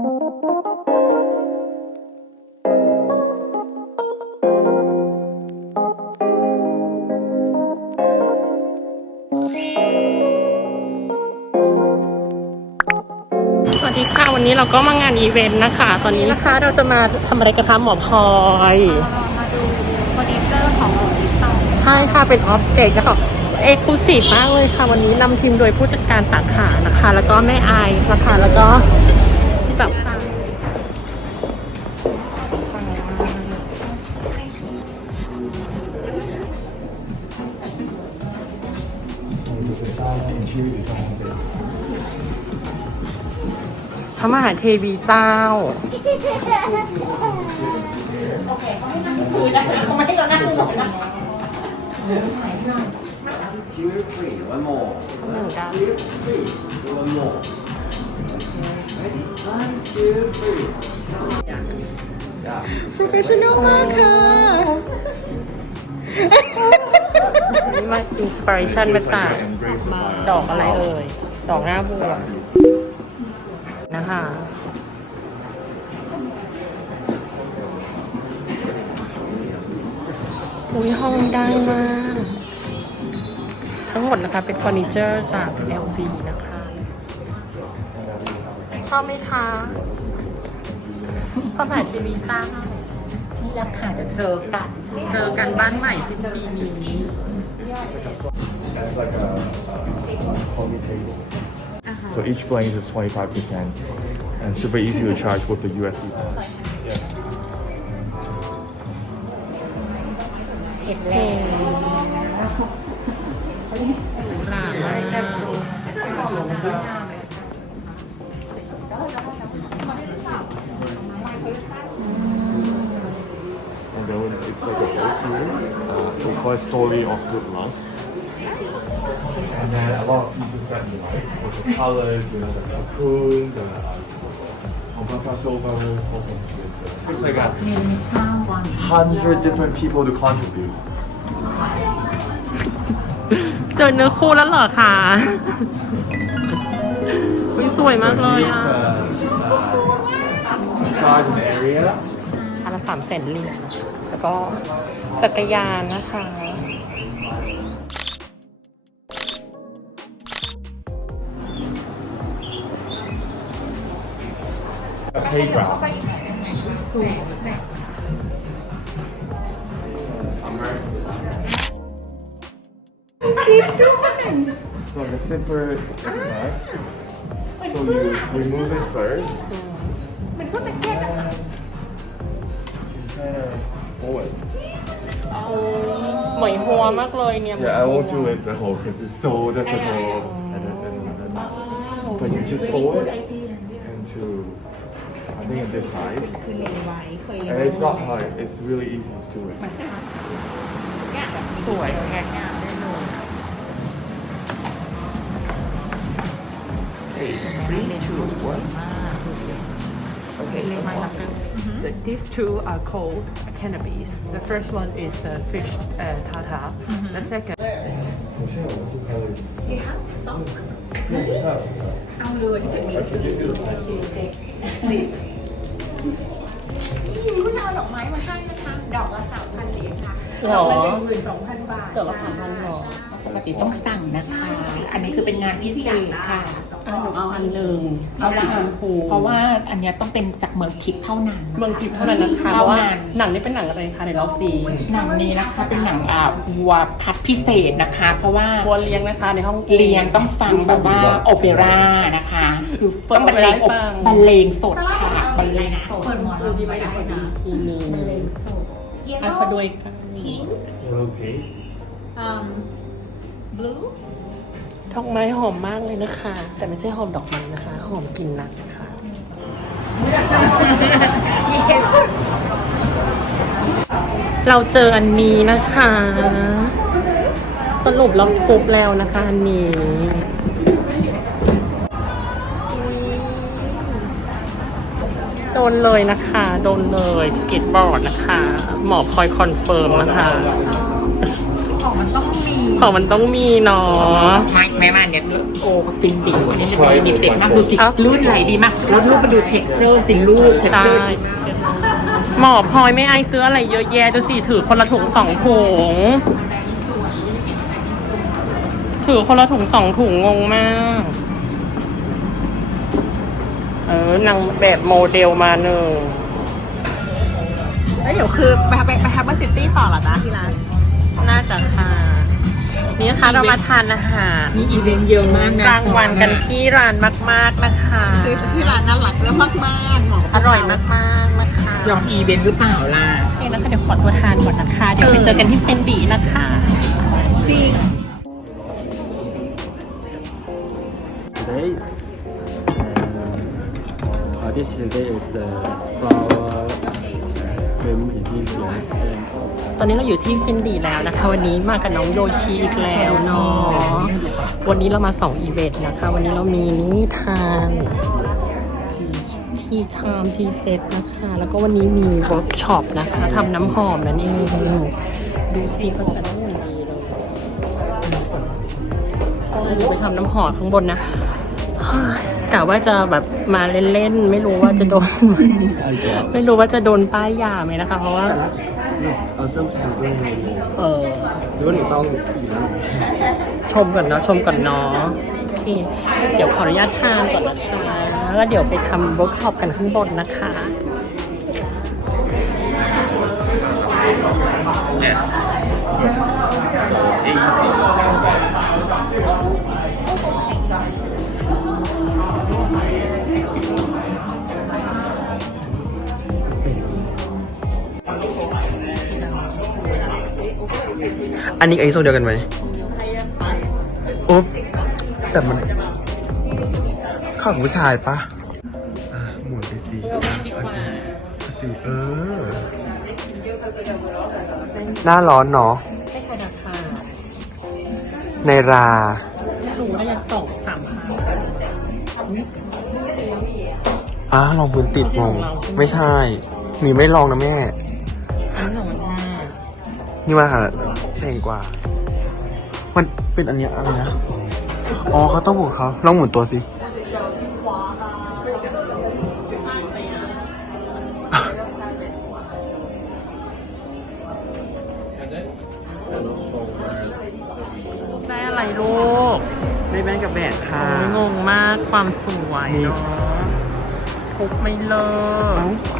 สวัสดีค่ะ วันนี้เราก็มางานอีเวนต์นะคะ ตอนนี้นะคะเราจะมาทำอะไรกันคะหมอพลอย มาดูเฟอร์นิเจอร์ของหลวงพี่ตองใช่ค่ะ เป็นออฟเซตนะคะเอกลูซีฟมากเลยค่ะ วันนี้นำทีมโดยผู้จัดการสาขานะคะ แล้วก็แม่อายนะคะแล้วก็ พระมหาเทวีเจ้า Two, three, one more. หนึ่งกัน Two, three, one more. Ready? One, two, three. Yeah. professional มากค่ะนี่มาอินสปิเรชันมาจากดอกอะไรเอ่ย ดอกหน้าบัว นะคะ อุ้ยห้องดังมาก ทั้งหมดนะคะเป็นเฟอร์นิเจอร์จาก LV นะคะ ชอบไหมคะพระมหาเทวีเจ้านี่แหละค่ะจะเจอกัน เจอกันบ้านใหม่สิ้นปีนี้ It's like a, a coffee table. So each blanket is 25% and super easy to charge with the USB port. เห็นเอแล้วหลามมาก And then it's like a boat here. Uh, we call it Story of Good Luck. And then a lot of pieces that you like with the colors, you know, the cocoon, the uh, alpaca silver, It's like a มีข้าววาง hundred different people to contribute. เจอเนื้อคู่แล้วเหรอคะวิสวยมากเลย Here's อะ the uh, garden area. อันละสามแสนเหรียญแล้วก็จักรยานนะคะ A playground. It's like a zipper bag. So you remove it first. เป็นเสื้อแจ็คเก็ตอะค่ะ Kind of forward. เหมยหัวมากเลยเนี่ย Yeah, I won't do it the whole because it's so difficult. And then, and then, and then. But you just forward and to, I think on this side. คือเล็งไว้เคยเล็ง And it's not hard. It's really easy to do it. เนี่ยแบบนี้สวยแงกงามได้เลย Hey, three, two, one. มากดูสิเป็นเรียกมาแล้วกัน The- These two are called cannabis. The first one is the fish uh, tartar. The second เอาเลยที่เป็นมีลิสนี่ ผู้ชายเอาดอกไม้มาให้นะคะ ดอกละสามพันเหรียญค่ะหรอดอกละหนึ่งหมื่นสองพันบาทดอกละ3,000หรอ ปกติต้องสั่งนะคะ อันนี้คือเป็นงานพิเศษค่ะอะหนูเอาอันหนึ่งเอาละชมพูเพราะว่าอันเนี้ยต้องเป็นจากเมืองทิพย์เท่านั้นเมืองทิพย์เท่านั้นนะคะเพเท่าราะว่านั้นหนังนี่เป็นหนังอะไรคะเดี๋ยวเราซีหนังนี้นะคะเป็นหนังอ่าวัวพัดพิเศษนะคะ เพราะว่าบัวเลี้ยงนะคะในห้องเรียงต้องฟังแบบว่าโอเปร่านะคะ คือเปิดต้องบรรเลงโอเปร่าให้ฟังบรรเลงสดค่ะ บรรเลงสดเปิดหมอนดูดีไหมคะดีทีนึงอะขอด้วยกัน Yellow pink. um blue ดอกไม้หอมมากเลยนะคะ แต่ไม่ใช่หอมดอกไม้นะคะ หอมกลิ่นหนักค่ะเราเจออันนี้นะคะ สรุปเราปุบแล้วนะคะอันนี้ ดนเลยนะคะ โดนเลยสเก็ตบอร์ดนะคะ หมอพลอยคอนเฟิร์มนะคะของมันต้องมีของมันต้องมีเนาะไม่แม่มาเนี่ยโอ้ฟินดิวันนี้มันมีเต็มมากดูสิครับรูดไหลดีมากแล้วรูดมาดูเท็กเจอร์สิรูดเท็กใช่เจอร์หมอพลอยไม่ไอายซื้ออะไรเยอะแยะดูสิถือคนละถุงสองถุงถือคนละถุงสองถุงงงมาก เออนางแบบโมเดลมาหนึ่งแล้วเดี๋ยวคือไปไปไปฮับเบอร์ซิตี้ต่อเหรอจ๊ะที่ร้านน่าจะค่ะ นี่นะคะเรามาทานอาหารมีอีเวนต์เยอะมากนะกลางวันกันที่ร้านมาก ๆนะคะซื้อที่ร้านน่ารักแล้วมากมากๆเหมาะอร่อยมากๆนะคะยอมอีเวนต์หรือเปล่าล่ะโอเคนะคะเดี๋ยวขอตัวทานก่อนนะคะ เดี๋ยวไปเจอกันที่เฟนดีนะคะจริง Today, um, uh, this today is the flower film in India. ตอนนี้เราอยู่ที่เฟนดีแล้วนะคะ วันนี้มากับน้องโยชิอีกแล้วเนาะวันนี้เรามาสองอีเวนต์นะคะ วันนี้เรามีนิทานที่ทม์ที่เซตนะคะ แล้วก็วันนี้มีเวิร์กช็อปนะคะทำน้ำหอมนั่นเองดูสิเขาจะได้อย่างดีเลยไปทำน้ำหอมข้างบนนะ กะว่าจะแบบมาเล่นๆ ไม่รู้ว่าจะโดน ไม่รู้ว่าจะโดนป้ายยาไหมนะคะ เพราะว่า เอาเสื้อผู้ชายด้วยเออหรือว่าหนูต้องอยู่แล้วชมก่อนเนาะชมก่อนเนาะโอเค เดี๋ยวขออนุญาตทานก่อนนะคะแล้วเดี๋ยวไปทำเวิร์กช็อปกันข้างบนนะคะ อันนี้อันนี้ทรงเดียวกันไหมโอ้แต่มันเข้ากับผู้ชายปะอะหมุนไปสิเอาสิเออหน้าร้อนเนาะให้ใครราคาในราไม่รู้น่าจะสองสามพันอ้าลองพื้นติดมอง ไม่ใช่ มีไม่ลองนะแม่อันนี้สองพันห้า นี่มาค่ะ แพงกว่า มันเป็นอันเนี้ยอะไรนะ อ๋อเขาต้องบุกเขาลองหมุนตัวสิ ได้อะไรลูกได้แม่กับแบดค่ะโอ้ยงงมากความสวยเนาะทุบไม่เลิก